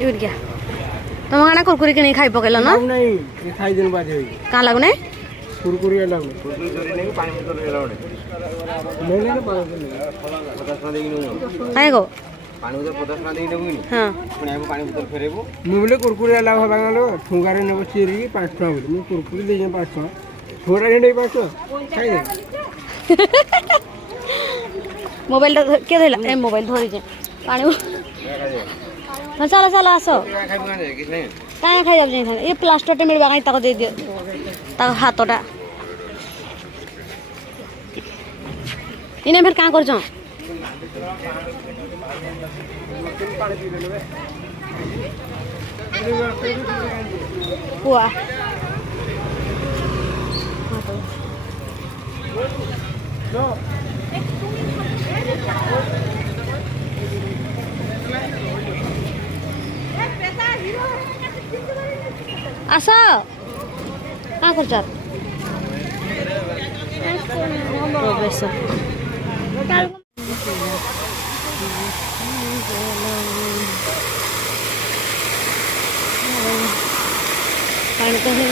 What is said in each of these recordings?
even क्या तुम गाना कुरकुरी के नहीं खाई पकेलो ना नहीं ये खाई दिन बाद होई कहाँ लागू नहीं कुरकुरी लागू कुरकुरी जरी नहीं पानी बोतल लेला ओडे नहीं नहीं पानी बोतल 50 देगी नु काहे को पानी बोतल 50 देगी देबू नी हां पुणी आबो पानी बोतल फेरेबो मुबले कुरकुरी लाभ बांगलो ठुंगारे नेबो चिरी 5 टका बोली मु कुरकुरी दे 5 टका छोरा नहीं 5 टका खाई दे मोबाइल के देला ए मोबाइल धरि जे पानी हां चलो चलो आसो काहे खाई जाब जे ये प्लास्टर टे मिलबा काई ताको दे दियो ताको हातोटा इने फिर का कर छ हुआ आसा का कर छ पानी तो है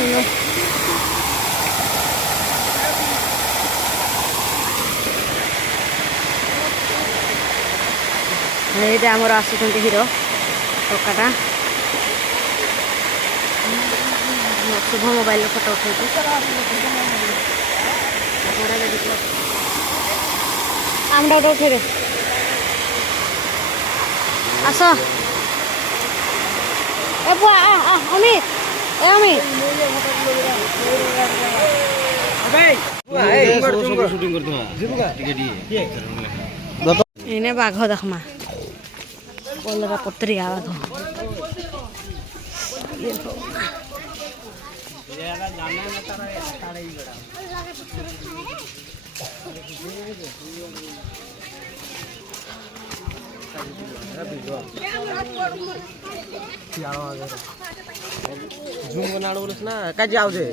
ये आमर आसुंट हिरो टोकाटा शुभ मोबाइल फोटो उठे आमटा गोटे उठे आस ए बुआ अमित ए अमित इने बाघ देखमा बोलरा पत्रिया बाघ झूम बनाड़ बोलस ना का जाव दे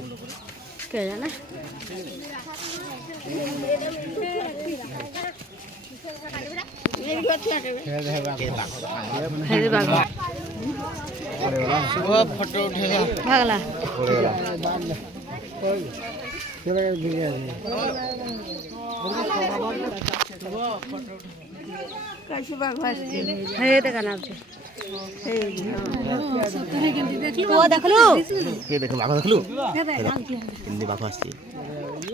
के जाने हे बाघ सुबह फोटो उठेगा भागला कैसे बाघ हे देखा नाम से तो देखलु के देख बाघ देखलु हिंदी बाघ आसी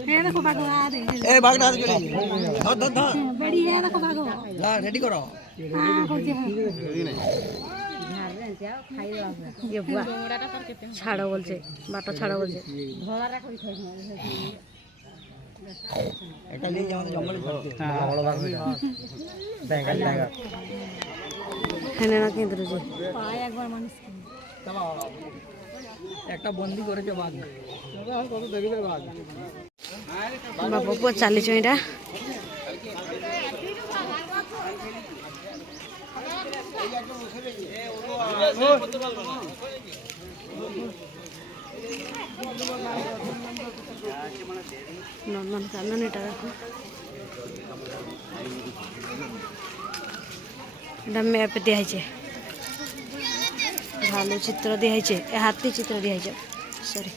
हे देखो बाघ आ दे ए बाघ ना धर धर धर बड़ी है देखो बाघ ला रेडी करो हां करते हैं ये बुआ छाड़ो बोलছে बाटो छाड़ो बोलছে ধরা রাখো এটা নিয়ে যাও জঙ্গল করতে হ্যাঁ বড় বাঘ টাইগার টাইগার হেনে না কেন্দ্র যে পায় একবার মানুষ একটা বন্দি করেছে বাঘ কত দেখবে বাঘ বাবা পুয়া চালিছ এটা নন্দন কানন এটা দেখো এটা ম্যাপ দিয়েছে ভালো চিত্র দিয়েছে হাতি চিত্র দিয়েছে সরি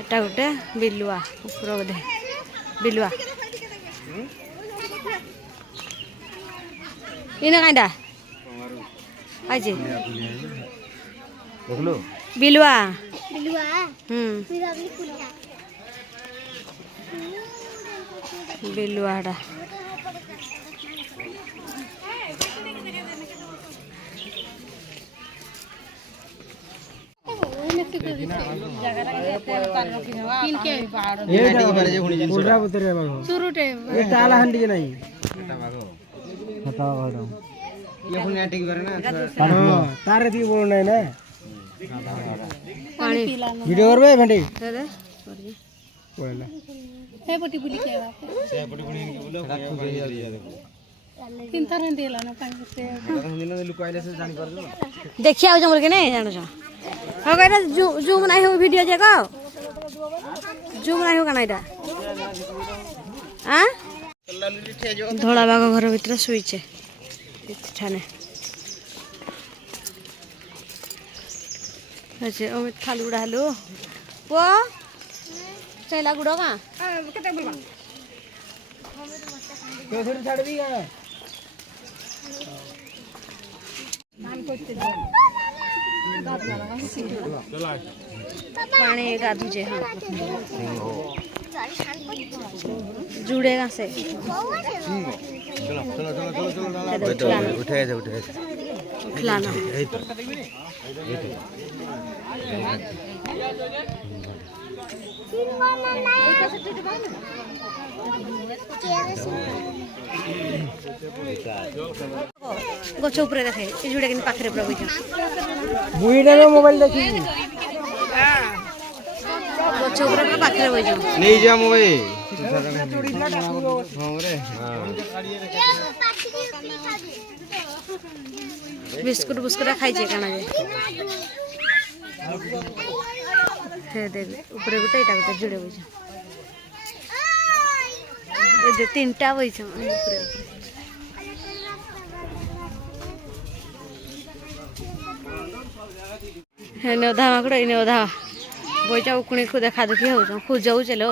এটা গোটে বিলুয়া উপর বোধে বিলুয়া ইনা কাইডা আইছে দেখলো বিলুয়া बिलुआ पिराबली कुलिया बिलुआड़ा तारे दी बोल नहीं ना पानी वीडियो कर बे भंडी दे बोला हे पटी बुली के बाप से पटी बुली के बोलो तीन तरह देला ना पानी से दिन लुकाइले से जानी कर दो देखिया हो जमल के नहीं जानो छ हो गइरा जूम नाही हो वीडियो जको जूम नाही हो कनाइटा हां धोला बाग घर भीतर सुइचे ठाने अच्छे अमित खाली गुड़ा हेलो पुआ चला गुड़ा का कैसे छाड़ भी गया पानी गाधुजे हाँ जुड़ेगा से उठे खिलाना गछ ऊपर देखे ए जुड़े कि पाखरे पूरा बुझ बुईटा में मोबाइल देखी गछ ऊपर पूरा पाखरे बुझ नहीं जा मोबाइल हां रे बिस्कुट बिस्कुट खाई जे काना जे हे देख ऊपर गोटे एटा गोटे जुड़े बुझ ए जे तीनटा बुझ ऊपर हेने अधा माकड़ इने अधा बोईचा उकुणी को देखा देखी हो खुजाऊ चलो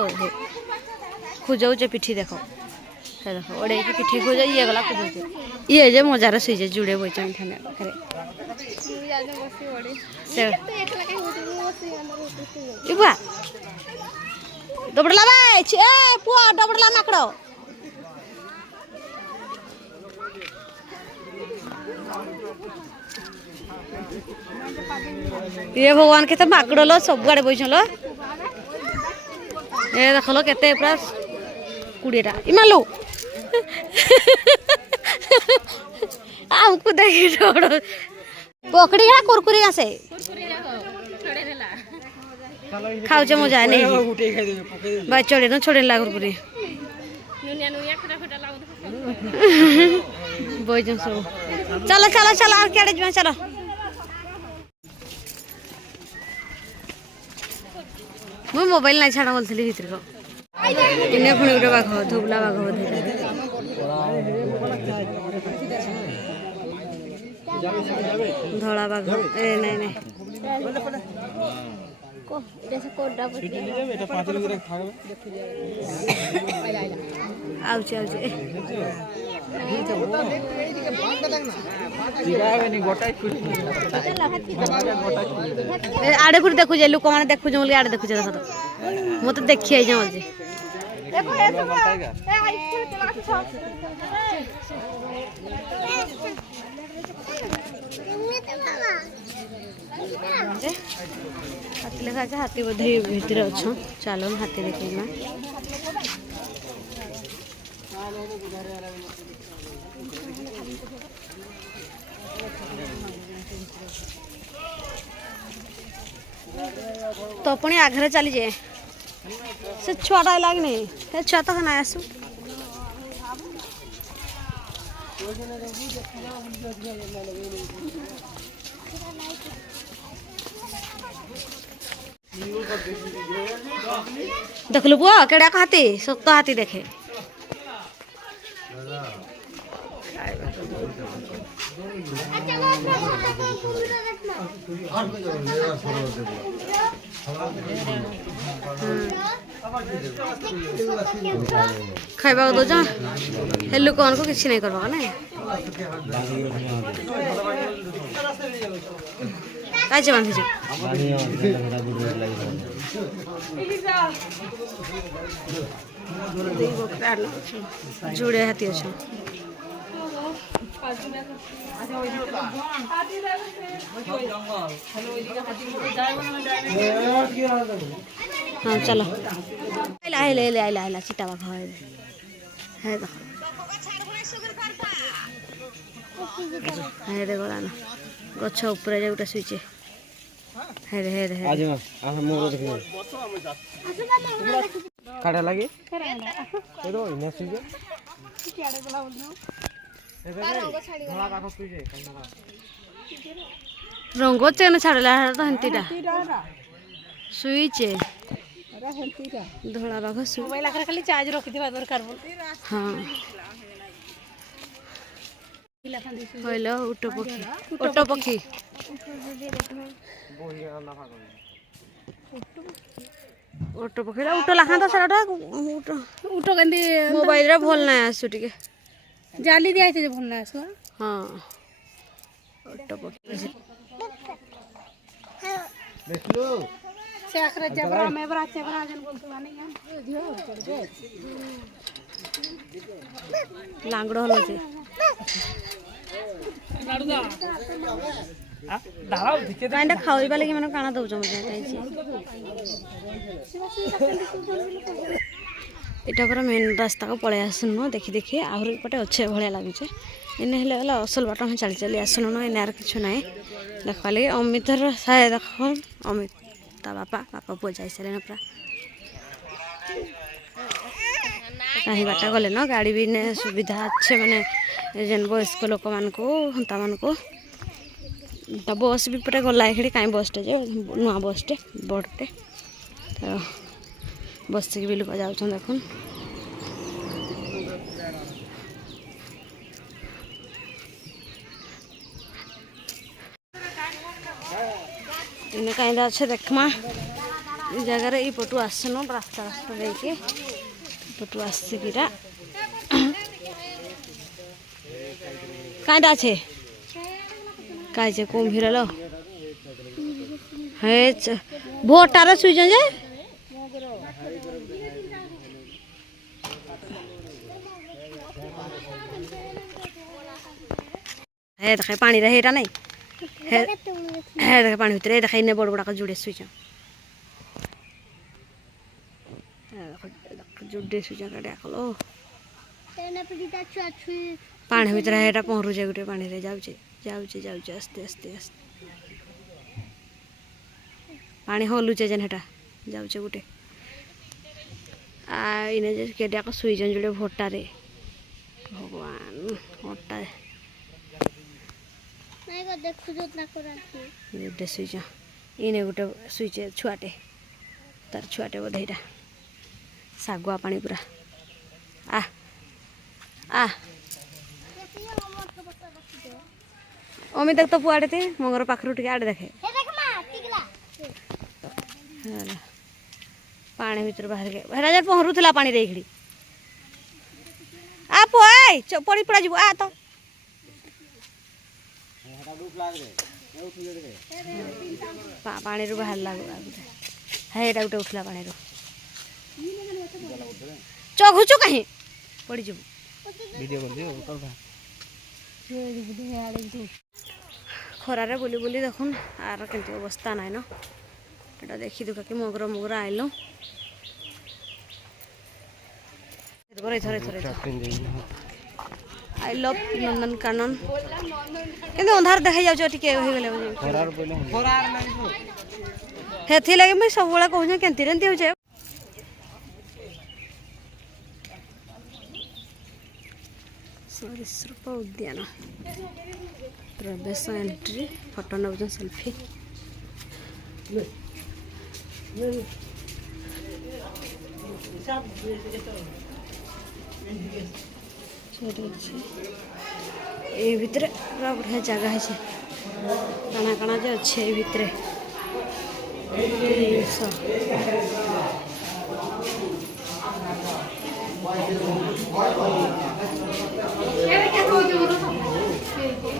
खुजाऊचे पिठी देखो हे देखो ओडे की पिठी खुजा ये गला खुजाऊचे ये जे मजार सुइजे जुड़े बोईचा थाने करे से इबा डबडला बाय ए पुआ डबडला माकड़ ये भगवान के माकड़ लो सब आड़े बैठ लो ये देख लो के पूरा 20टा इमान लो आमको देखी छोड़ पकड़ी है कुरकुरी से खाऊ चे मजा नहीं भाई चढ़े न छोड़े ला कुरकुरी बैठ सब चलो चलो चलो और क्या चलो मुझे मोबाइल नहीं छाड़ा बोलती भीतर को इन्हें पुणी गोटे बाघ धुबला बाघ बोधे धला बाघ ए नहीं नहीं आउचे आउचे आड़े फिर देखु जे लोक माने देखु जे आड़े देखु जे देखो मते देखि आइ जाऊ जे हाथी लेखा छै हाथी बधे भीतर अच्छो चलो हाथी देखिना तो पुणी आघरे चली जाए से छुआटा लाग नहीं हे छुआ तो खाना आसू देख लो बुआ केड़ा का हाथी सत्ता हाथी देखे खाइबा दो जा हेल्लू कौन को किसी नहीं करवा ना काय जवान है जुड़े हाथी अच्छा हाँ चलो ले ले आइला चिता बाघ है देखो ना गछ ऊपर जे गोटे सुइचे हे आज मोर देखियो काडा लागे एरो इना सुइजे कियाडे गला बोलनो रंग चेन छाड़ला तो हंतीटा सुइचे धड़ा बाघ मोबाइल खाली चार्ज रखी दरकार हाँ হইল উট পক্ষী ওট পক্ষী ওট পক্ষী উট লাখা তো সেটা উট উঠ কেndi মোবাইল রে ভাল নাই আসু টিকে জালি দিয়া আছে যে ভাল না আসো হ্যাঁ ওট পক্ষী দেখলো সে আখরে জবরা মেবরা চেবরা জেন বলতো মানে লাঙ্গড় হলো যে কাইন্ডা খাওয়াইবা লাগি মানে কাଣା দଉଛ মତେ চাইছি এটা পুরা মেন রাস্তাକୁ ପଳେଇ ଆସିନୁ ଦେଖି ଦେଖି ଆହୁରି ପଟେ ଅଛେ ଭଳିଆ ଲାଗୁଛେ ଏନେ ହେଲେ ହେଲା ଅସଲ ବାଟ ଆମେ ଚାଲି ଚାଲି ଆସିନୁ ଏନେ ଆର କିଛି ନାହିଁ ଦେଖବା ଲାଗି ଅମିତର ସାଏ ଦେଖ ଅମିତ ତା ବାପା ପୁଅ ଯାଇସାରିଲେନ ପୁରା କାହିଁ ବାଟ ଗଲେ ନ ଗାଡ଼ି ବି ସୁବିଧା ଅଛି ମାନେ ଯେନ୍ ବୟସ୍କ ଲୋକମାନଙ୍କୁ ହନ୍ତାମାନଙ୍କୁ ତା ବସ୍ ବି ପୁରା ଗଲା ଏଠି କାହିଁ ବସ୍ଟେ ଯେ ନୂଆ ବସ୍ଟେ ବଡ଼ଟେ ତ ବସିକି ବି ଲୋକ ଯାଉଛନ୍ତି ଦେଖୁନ୍ इन्हें कहीं अच्छे देखमा जगह ये पटु आसनु रास्ता रास्ता देके पटु आसिकीरा कहीं अच्छे कहीं कुम्भीर लो हे भोटार सुईचन जे हे देखे पानी रे हेटा नहीं हे देखे पानी भितर देखे इन्हें बड़ बड़ा जुड़े सुईच जुड़े सुईच कलो पानी भितर हेटा पहरुचे गोटे पानी रे जाऊचे जाऊचे जाऊचे आस्ते आस्ते आस्ते पानी हलुचे जेन हेटा जाऊचे गोटे आ इने जे केडा को सुईचन जुड़े भोटा रे भगवान भोटा गोटे सुईच इने गोटे सुईच छुआटे तार छुआटे बोधे यहाँ सागुआ पानी पूरा आ आ अमित देख तो पुआड़े थे मगर पाखर टे आड़े देखे पानी भर बाहर के राजा पहरुला पानी रे खड़ी आ पुआई पड़ी पड़ा जीव आ तो पानी रू बाहर लागू है एटा गोटे उठला पानी रू चघुचु कहीं पड़ी जीव खरारे बुली बुली देखुन आर केमती अवस्था नाइन एटा देखी दुखा कि मगर मगर आइल आई लव नंदनकानन किंतु अंधार देखा जाउछ टिके हो गेले हेथि लगे मैं सब बेला कहूँ केंती रेंती होचे सरीसृप उद्यान प्रवेश एंट्री फोटो नौ सेल्फी ये भितर पूरा बढ़िया जगह है काना काना जो अच्छे भितर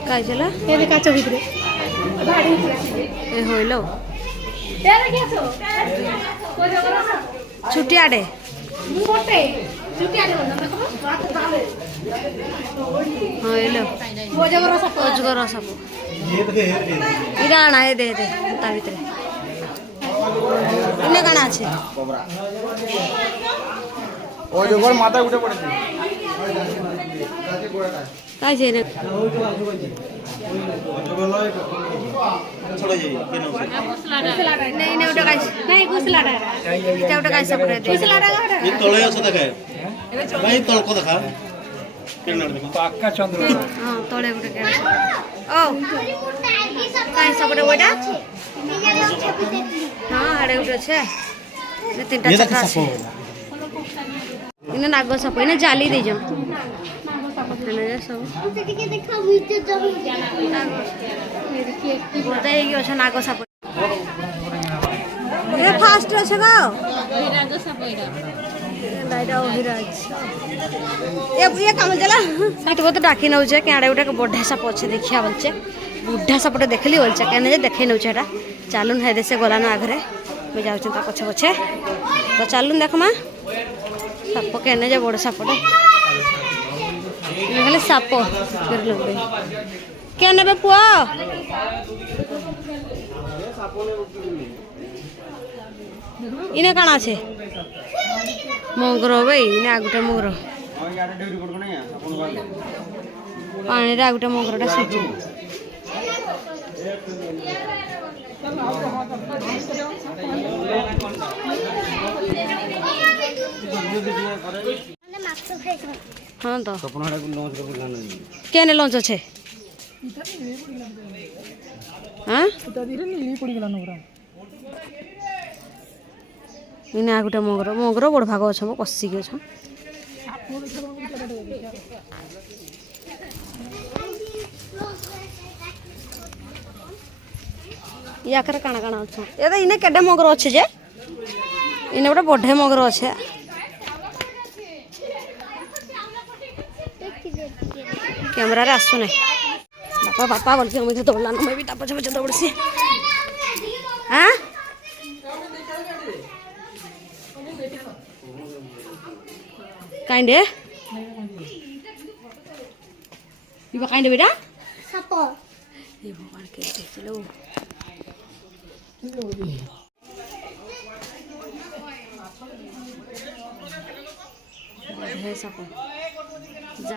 काय चला ये काचो भितरे ए होइलो छुट्टी आडे मोटे छुट्टी आडे हाँ हेलो अजगर साप इरा आना है दे दे ता भितरे इने काना আছে अजगर माथा उठे पड़े काय छै ने नहीं नहीं उठा गाइस नहीं कुसलाडा इटा उठा गाइस सब रे कुसलाडा गाडा ये तळे असं देखाय भाई तळको देखा केनड देखा पाक्का चंद्र हां तळे उठा के ओ काय सब रे ओडा हां हाडे उठे छे ने तीनटा चक्रा छे इने नागो साप इने जाली दे जम ହେଲେ ଯେ ସବୁ ଟିକେ ଦେଖା ଭିଡିଓ ଜମି ବୋଧେ ହେଇକି ଅଛ ନାଗ ସାପ ଏ ଫାଷ୍ଟ ଅଛ ଗା ବିରାଗ ସାପ ଏଇଟା ଏଇଟା ଅହିରାଜ ଏ କାମ ଚଲା ସେଇଠି ବହୁତ ଡାକି ନେଉଛେ କେଆଡ଼େ ଗୋଟେ ବଢ଼ିଆ ସାପ ଅଛେ ଦେଖିବା ବୋଲଛେ ବୁଢ଼ା ସାପଟେ ଦେଖିଲି ବୋଲଛେ କେନେ ଯେ ଦେଖେଇ ନେଉଛେ ଏଟା ଚାଲୁନ ହେଦେ ସେ ଗଲାନ ଆଗରେ ମୁଇଁ ଯାଉଛେ ତା ପଛେ ପଛେ ତ ଚାଲୁନ ଦେଖମା ସାପ କେନେ ଯେ ବଡ଼ ସାପଟେ ଖାଲି ସାପ କେ ନେବେ ପୁଅ ଇନେ କାଣା ଅଛେ ମଙ୍ଗର ଭାଇ ଇନେ ଆଉ ଗୋଟେ ମଙ୍ଗର ପାଣିରେ ଆଉ ଗୋଟେ ମଙ୍ଗରଟା ଶୁଚି ହଁ ତ କେନେ ଲଞ୍ଚ ଅଛେ ହଁ ଇନେ ଆଉ ଗୋଟେ ମଙ୍ଗର ମଙ୍ଗର ବଡ଼ ଭାଗ ଅଛ କଷିକି ଅଛ याकर काना काना अच्छा ये तो इन्हें केडे मगर अच्छे जे इन्हें बड़ा बढ़े मगर अच्छे कैमरा रे आसु नहीं बापा बापा बोल के मुझे दौड़ला ना मैं भी तापा छे दौड़ सी हाँ काइंडे ये काइंडे बेटा ସାପ ये भगवान के चलो है साप